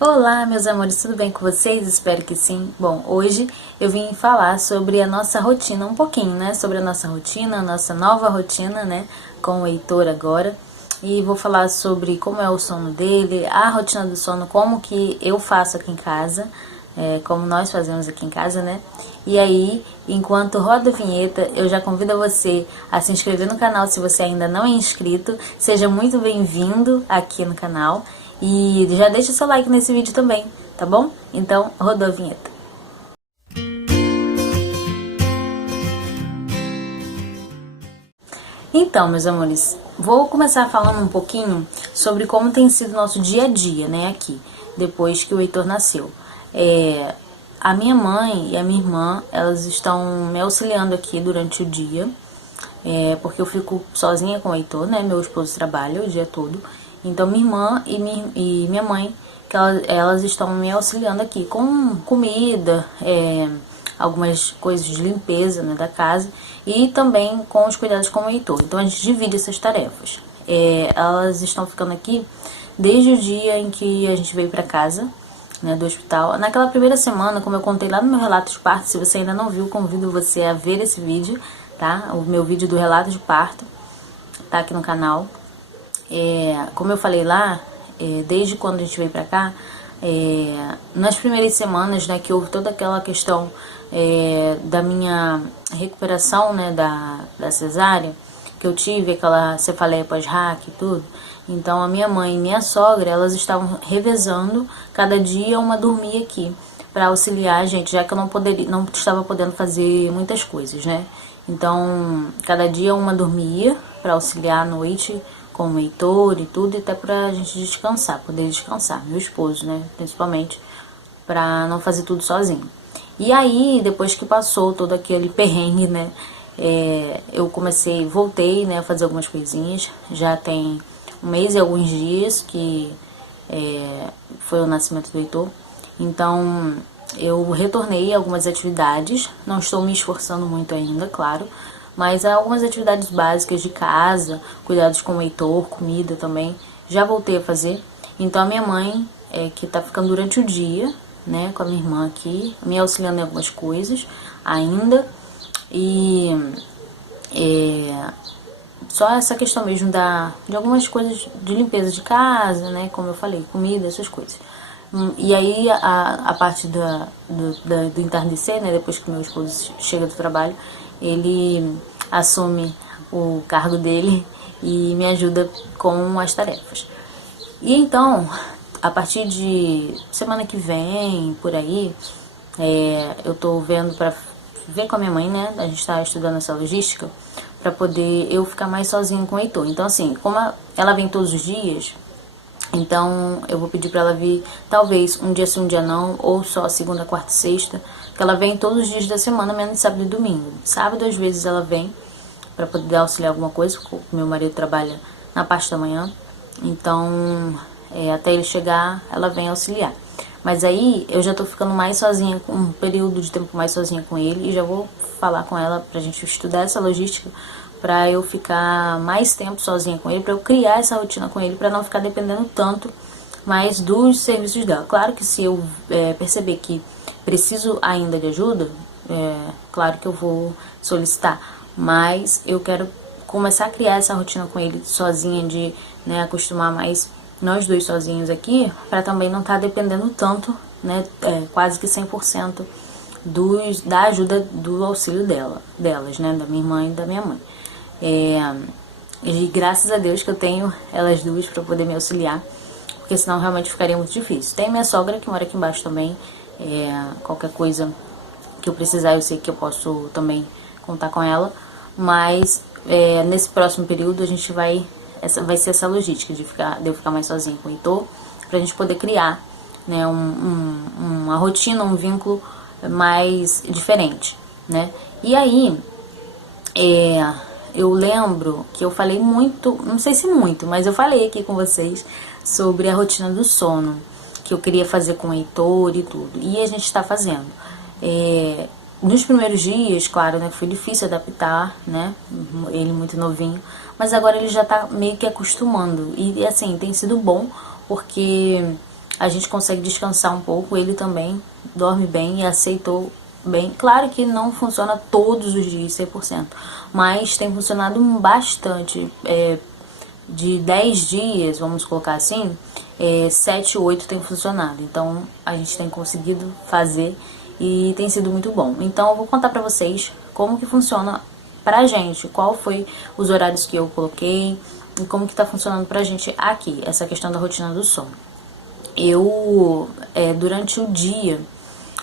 Olá, meus amores, tudo bem com vocês? Espero que sim. Bom, hoje eu vim falar sobre a nossa rotina, um pouquinho, né? Sobre a nossa rotina, a nossa nova rotina, né? Com o Heitor agora. E vou falar sobre como é o sono dele, a rotina do sono, como que eu faço aqui em casa, como nós fazemos aqui em casa, né? E aí, enquanto roda a vinheta, eu já convido você a se inscrever no canal se você ainda não é inscrito. Seja muito bem-vindo aqui no canal. E já deixa seu like nesse vídeo também, tá bom? Então, rodou a vinheta. Então, meus amores, vou começar falando um pouquinho sobre como tem sido o nosso dia a dia, né, aqui, depois que o Heitor nasceu. A minha mãe e a minha irmã, elas estão me auxiliando aqui durante o dia, porque eu fico sozinha com o Heitor, né, meu esposo trabalha o dia todo. Então, minha irmã e minha mãe, que elas estão me auxiliando aqui com comida, algumas coisas de limpeza, né, da casa e também com os cuidados com o Heitor. Então, a gente divide essas tarefas. Elas estão ficando aqui desde o dia em que a gente veio para casa, né, do hospital. Naquela primeira semana, como eu contei lá no meu relato de parto, se você ainda não viu, convido você a ver esse vídeo, tá? O meu vídeo do relato de parto tá aqui no canal. Como eu falei lá, desde quando a gente veio pra cá, nas primeiras semanas, né, que houve toda aquela questão da minha recuperação, né, da cesárea, que eu tive aquela cefaleia pós-raque e tudo. Então a minha mãe e minha sogra, elas estavam revezando, cada dia uma dormia aqui para auxiliar a gente, já que eu não estava podendo fazer muitas coisas, né? Então, cada dia uma dormia para auxiliar à noite com o Heitor e tudo, e até pra gente descansar, poder descansar, meu esposo, né, principalmente, pra não fazer tudo sozinho. E aí, depois que passou todo aquele perrengue, né, eu voltei, né, a fazer algumas coisinhas, já tem um mês e alguns dias que foi o nascimento do Heitor, então eu retornei a algumas atividades, não estou me esforçando muito ainda, claro, mas há algumas atividades básicas de casa, cuidados com o Heitor, comida também, já voltei a fazer. Então a minha mãe, que tá ficando durante o dia, né, com a minha irmã aqui, me auxiliando em algumas coisas ainda. E só essa questão mesmo de algumas coisas de limpeza de casa, né, como eu falei, comida, essas coisas. E aí a parte do entardecer, né, depois que meu esposo chega do trabalho, ele assume o cargo dele e me ajuda com as tarefas. E então, a partir de semana que vem, por aí, eu tô vendo para ver com a minha mãe, né? A gente tá estudando essa logística para poder eu ficar mais sozinha com o Heitor. Então, assim, como ela vem todos os dias, então eu vou pedir para ela vir talvez um dia sim, um dia não, ou só segunda, quarta e sexta, que ela vem todos os dias da semana, menos sábado e domingo. Sábado às vezes ela vem para poder auxiliar alguma coisa, porque meu marido trabalha na parte da manhã, então até ele chegar ela vem auxiliar. Mas aí eu já tô ficando mais sozinha, um período de tempo mais sozinha com ele, e já vou falar com ela pra gente estudar essa logística, pra eu ficar mais tempo sozinha com ele, pra eu criar essa rotina com ele, pra não ficar dependendo tanto mais dos serviços dela. Claro que se eu perceber que preciso ainda de ajuda, claro que eu vou solicitar, mas eu quero começar a criar essa rotina com ele sozinha, de, né, acostumar mais nós dois sozinhos aqui, para também não estar dependendo tanto, né, quase que 100% da ajuda, do auxílio delas, né, da minha irmã e da minha mãe. E graças a Deus que eu tenho elas duas para poder me auxiliar, porque senão realmente ficaria muito difícil. Tem minha sogra que mora aqui embaixo também, qualquer coisa que eu precisar eu sei que eu posso também contar com ela, mas nesse próximo período a gente vai ser essa logística de eu ficar mais sozinha com o Heitor, pra gente poder criar, né, uma rotina, um vínculo mais diferente, né. E aí, eu lembro que eu falei muito, não sei se muito, mas eu falei aqui com vocês sobre a rotina do sono, que eu queria fazer com o Heitor e tudo, e a gente está fazendo. Nos primeiros dias, claro, né, foi difícil adaptar, né, ele muito novinho, mas agora ele já tá meio que acostumando, e assim, tem sido bom, porque a gente consegue descansar um pouco, ele também dorme bem e aceitou bem. Claro que não funciona todos os dias, 100%, mas tem funcionado bastante. De 10 dias, vamos colocar assim, 7, 8 tem funcionado. Então a gente tem conseguido fazer e tem sido muito bom. Então eu vou contar pra vocês como que funciona pra gente, qual foi os horários que eu coloquei e como que tá funcionando pra gente aqui, essa questão da rotina do sono. Eu, durante o dia,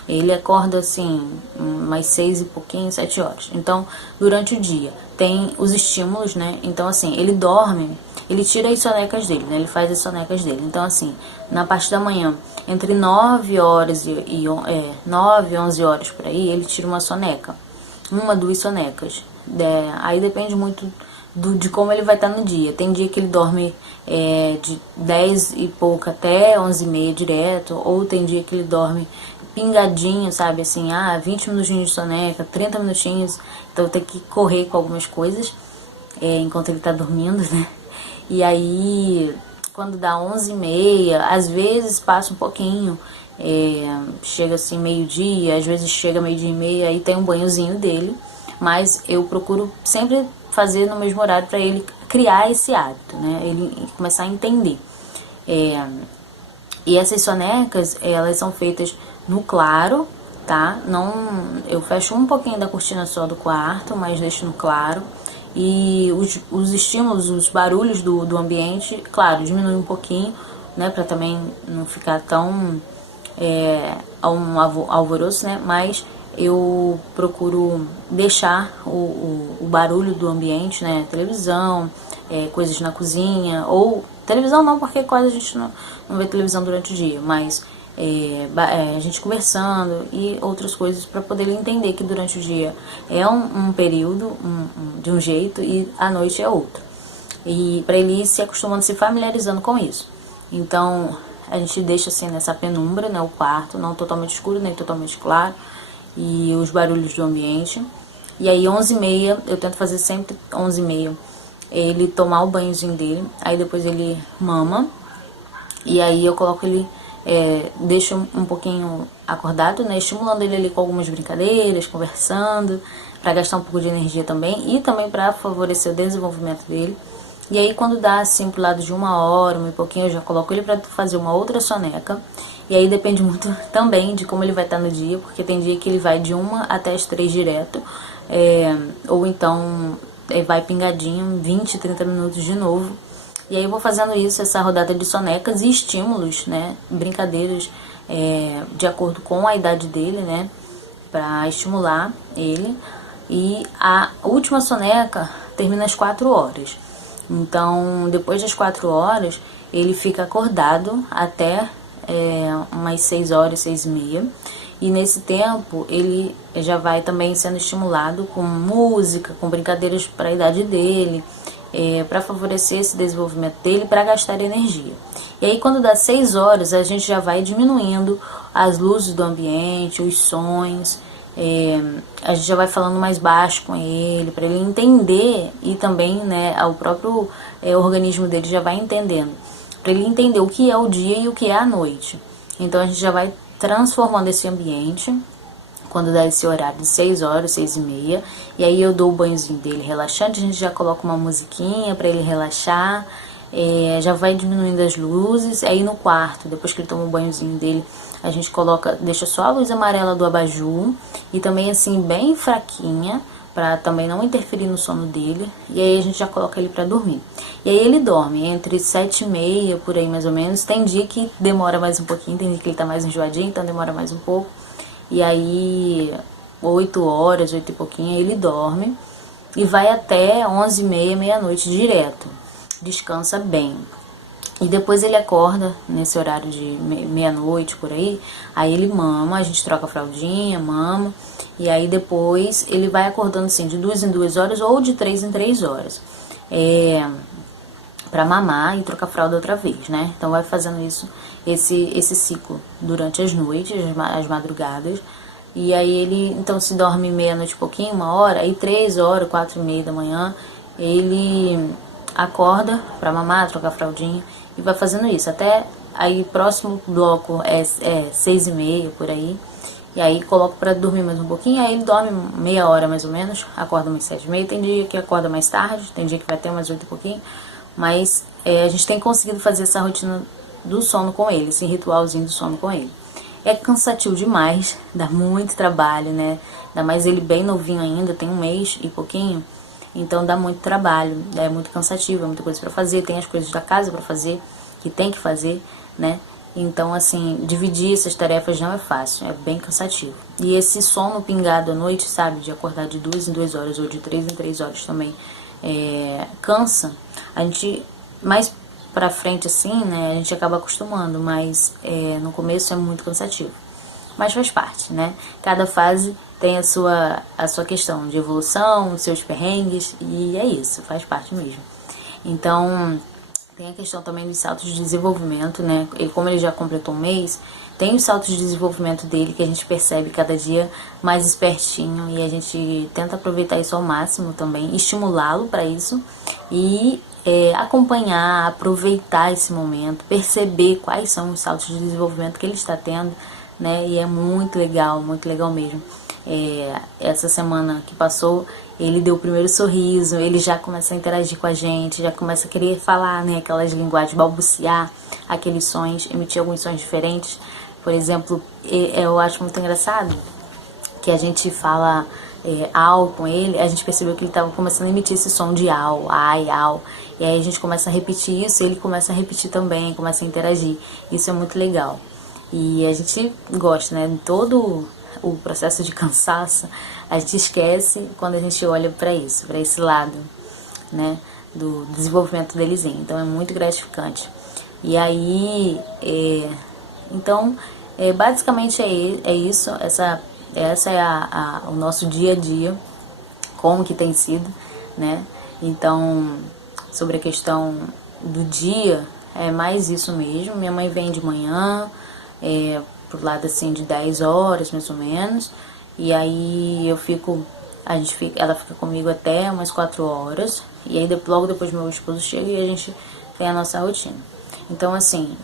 ele acorda assim, umas 6 e pouquinho, 7 horas. Então, durante o dia, tem os estímulos, né? Então, assim, ele dorme, ele tira as sonecas dele, né? Ele faz as sonecas dele. Então, assim, na parte da manhã, entre 9 horas e 9, 11 horas por aí, ele tira uma soneca. 2 sonecas. Aí depende muito de como ele vai estar no dia. Tem dia que ele dorme de 10 e pouco até 11 e meia direto, ou tem dia que ele dorme pingadinho, sabe, assim, 20 minutinhos de soneca, 30 minutinhos, então tem que correr com algumas coisas enquanto ele tá dormindo, né? E aí, quando dá 11 e meia, às vezes passa um pouquinho, chega assim meio-dia, às vezes chega meio-dia e meia, aí tem um banhozinho dele, mas eu procuro sempre fazer no mesmo horário para ele criar esse hábito, né? Ele começar a entender. E essas sonecas, elas são feitas no claro, tá? Não, eu fecho um pouquinho da cortina só do quarto, mas deixo no claro. E os estímulos, os barulhos do ambiente, claro, diminui um pouquinho, né? Pra também não ficar tão um alvoroço, né? Mas eu procuro deixar o barulho do ambiente, né? Televisão, coisas na cozinha, ou televisão não, porque quase a gente não vê televisão durante o dia, mas a gente conversando e outras coisas para poder ele entender que durante o dia é um período de um jeito e à noite é outro. E para ele ir se acostumando, se familiarizando com isso. Então a gente deixa assim nessa penumbra, né, o quarto, não totalmente escuro nem totalmente claro, e os barulhos do ambiente. E aí 11h30, eu tento fazer sempre 11h30, ele tomar o banhozinho dele, aí depois ele mama, e aí eu coloco ele, deixo um pouquinho acordado, né, estimulando ele ali com algumas brincadeiras, conversando, para gastar um pouco de energia também, e também para favorecer o desenvolvimento dele. E aí quando dá assim pro lado de 1 hora, um pouquinho, eu já coloco ele para fazer uma outra soneca. E aí depende muito também de como ele vai estar no dia, porque tem dia que ele vai de 1 até as 3 direto, ou então vai pingadinho, 20, 30 minutos de novo. E aí eu vou fazendo isso, essa rodada de sonecas e estímulos, né, brincadeiras de acordo com a idade dele, né, para estimular ele. E a última soneca termina às 4 horas. Então, depois das 4 horas, ele fica acordado até umas 6 horas, 6h30. E nesse tempo, ele já vai também sendo estimulado com música, com brincadeiras para a idade dele, para favorecer esse desenvolvimento dele, para gastar energia. E aí, quando dá 6 horas, a gente já vai diminuindo as luzes do ambiente, os sons. A gente já vai falando mais baixo com ele, para ele entender, e também, né, o próprio organismo dele já vai entendendo, para ele entender o que é o dia e o que é a noite. Então a gente já vai transformando esse ambiente quando dá esse horário de 6 horas, 6h30, e aí eu dou o banhozinho dele relaxante, a gente já coloca uma musiquinha para ele relaxar, já vai diminuindo as luzes. Aí no quarto, depois que ele toma o banhozinho dele, a gente deixa só a luz amarela do abajur, e também assim bem fraquinha, para também não interferir no sono dele. E aí a gente já coloca ele para dormir. E aí ele dorme entre 7h30, por aí mais ou menos. Tem dia que demora mais um pouquinho, tem dia que ele tá mais enjoadinho, então demora mais um pouco. E aí 8 horas, 8 e pouquinho, ele dorme e vai até 11h30, meia-noite direto. Descansa bem. E depois ele acorda nesse horário de meia-noite, por aí ele mama, a gente troca a fraldinha, mama, e aí depois ele vai acordando assim de 2 em 2 horas ou de 3 em 3 horas, pra mamar e trocar a fralda outra vez, né? Então vai fazendo isso, esse ciclo durante as noites, as madrugadas. E aí ele, então, se dorme meia-noite e pouquinho, 1 hora, aí 3 horas, 4h30 da manhã, ele acorda pra mamar, trocar a fraldinha, e vai fazendo isso até aí próximo bloco é 6h30, por aí. E aí coloco pra dormir mais um pouquinho, aí ele dorme meia hora mais ou menos, acorda umas 7h30, tem dia que acorda mais tarde, tem dia que vai ter mais 8 e pouquinho, mas a gente tem conseguido fazer essa rotina do sono com ele, esse ritualzinho do sono com ele. É cansativo demais, dá muito trabalho, né? Ainda mais ele bem novinho ainda, tem 1 mês e pouquinho, então dá muito trabalho, é muito cansativo, é muita coisa pra fazer, tem as coisas da casa pra fazer, que tem que fazer, né? Então, assim, dividir essas tarefas não é fácil, é bem cansativo. E esse sono pingado à noite, sabe, de acordar de 2 em 2 horas ou de 3 em 3 horas também, cansa. A gente, mais pra frente assim, né, a gente acaba acostumando, mas no começo é muito cansativo. Mas faz parte, né? Cada fase tem a sua questão de evolução, os seus perrengues, e é isso, faz parte mesmo. Então, tem a questão também dos saltos de desenvolvimento, né? Como ele já completou 1 mês, tem os saltos de desenvolvimento dele que a gente percebe cada dia mais espertinho e a gente tenta aproveitar isso ao máximo também, estimulá-lo para isso e acompanhar, aproveitar esse momento, perceber quais são os saltos de desenvolvimento que ele está tendo, né? E é muito legal mesmo. Essa semana que passou, ele deu o primeiro sorriso, ele já começa a interagir com a gente, já começa a querer falar, né, aquelas linguagens, balbuciar aqueles sons, emitir alguns sons diferentes. Por exemplo, eu acho muito engraçado que a gente fala au com ele, a gente percebeu que ele estava começando a emitir esse som de au, ai, au, e aí a gente começa a repetir isso, e ele começa a repetir também, começa a interagir. Isso é muito legal. E a gente gosta, né, todo o processo de cansaço, a gente esquece quando a gente olha para isso, para esse lado, né, do desenvolvimento delezinho. Então é muito gratificante. E aí, então, basicamente é isso. Essa é o nosso dia a dia, como que tem sido, né? Então, sobre a questão do dia, é mais isso mesmo. Minha mãe vem de manhã, pro lado assim de 10 horas mais ou menos, e aí ela fica comigo até umas 4 horas, e aí logo depois meu esposo chega e a gente tem a nossa rotina. Então assim,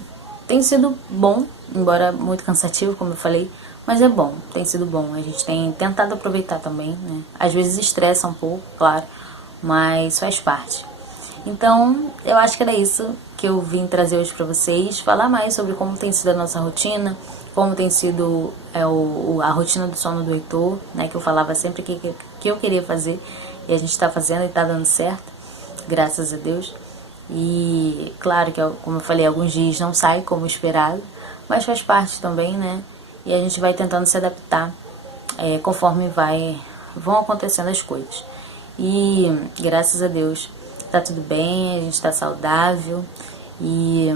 tem sido bom, embora muito cansativo, como eu falei, mas é bom, tem sido bom. A gente tem tentado aproveitar também, né? Às vezes estressa um pouco, claro, mas faz parte. Então, eu acho que era isso que eu vim trazer hoje pra vocês, falar mais sobre como tem sido a nossa rotina, como tem sido a rotina do sono do Heitor, né, que eu falava sempre que eu queria fazer, e a gente tá fazendo e tá dando certo, graças a Deus. E claro que, como eu falei, alguns dias não sai como esperado, mas faz parte também, né, e a gente vai tentando se adaptar conforme vão acontecendo as coisas. E graças a Deus tá tudo bem, a gente tá saudável e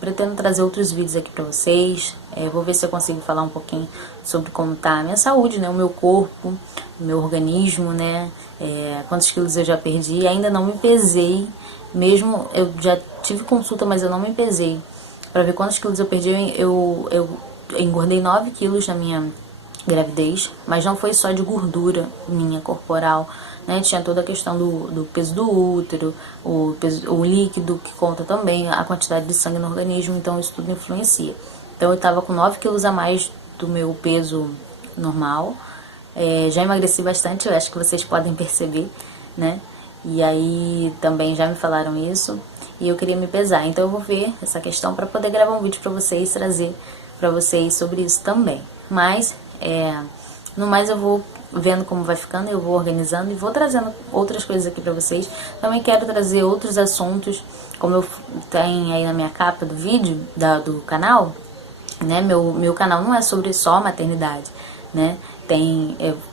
pretendo trazer outros vídeos aqui pra vocês. Vou ver se eu consigo falar um pouquinho sobre como tá a minha saúde, né, o meu corpo, o meu organismo, né, quantos quilos eu já perdi. Ainda não me pesei, mesmo eu já tive consulta, mas eu não me pesei pra ver quantos quilos eu perdi. Eu engordei 9 quilos na minha gravidez, mas não foi só de gordura minha corporal, né? Tinha toda a questão do peso do útero, o líquido que conta também, a quantidade de sangue no organismo, então isso tudo influencia. Então eu tava com 9 quilos a mais do meu peso normal, já emagreci bastante, eu acho que vocês podem perceber, né? E aí também já me falaram isso e eu queria me pesar, então eu vou ver essa questão para poder gravar um vídeo para vocês, trazer para vocês sobre isso também. Mas no mais eu vou vendo como vai ficando, eu vou organizando e vou trazendo outras coisas aqui pra vocês. Também quero trazer outros assuntos, como eu tenho aí na minha capa do vídeo, do canal, né? Meu canal não é sobre só maternidade, né?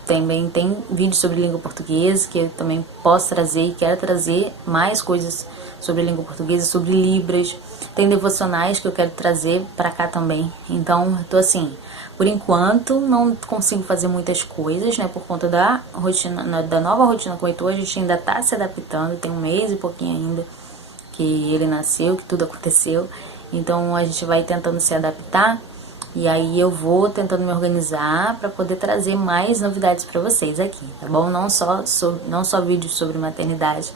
Também tem vídeo sobre língua portuguesa, que eu também posso trazer e quero trazer mais coisas sobre língua portuguesa, sobre Libras. Tem devocionais que eu quero trazer pra cá também. Então, eu tô assim, por enquanto, não consigo fazer muitas coisas, né? Por conta da rotina, da nova rotina com o Heitor, a gente ainda tá se adaptando, tem 1 mês e pouquinho ainda que ele nasceu, que tudo aconteceu. Então a gente vai tentando se adaptar e aí eu vou tentando me organizar para poder trazer mais novidades para vocês aqui, tá bom? Não só vídeos sobre maternidade,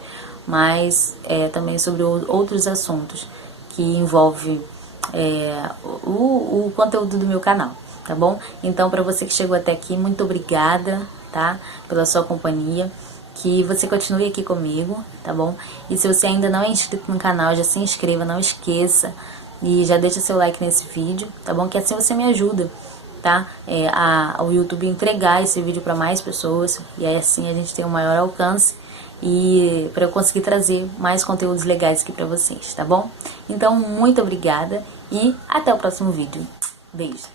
mas também sobre outros assuntos que envolvem o conteúdo do meu canal, tá bom? Então, para você que chegou até aqui, muito obrigada, tá? Pela sua companhia. Que você continue aqui comigo, tá bom? E se você ainda não é inscrito no canal, já se inscreva, não esqueça. E já deixa seu like nesse vídeo, tá bom? Que assim você me ajuda, tá? Ao YouTube entregar esse vídeo para mais pessoas. E aí assim a gente tem um maior alcance. E para eu conseguir trazer mais conteúdos legais aqui para vocês, tá bom? Então, muito obrigada e até o próximo vídeo. Beijo!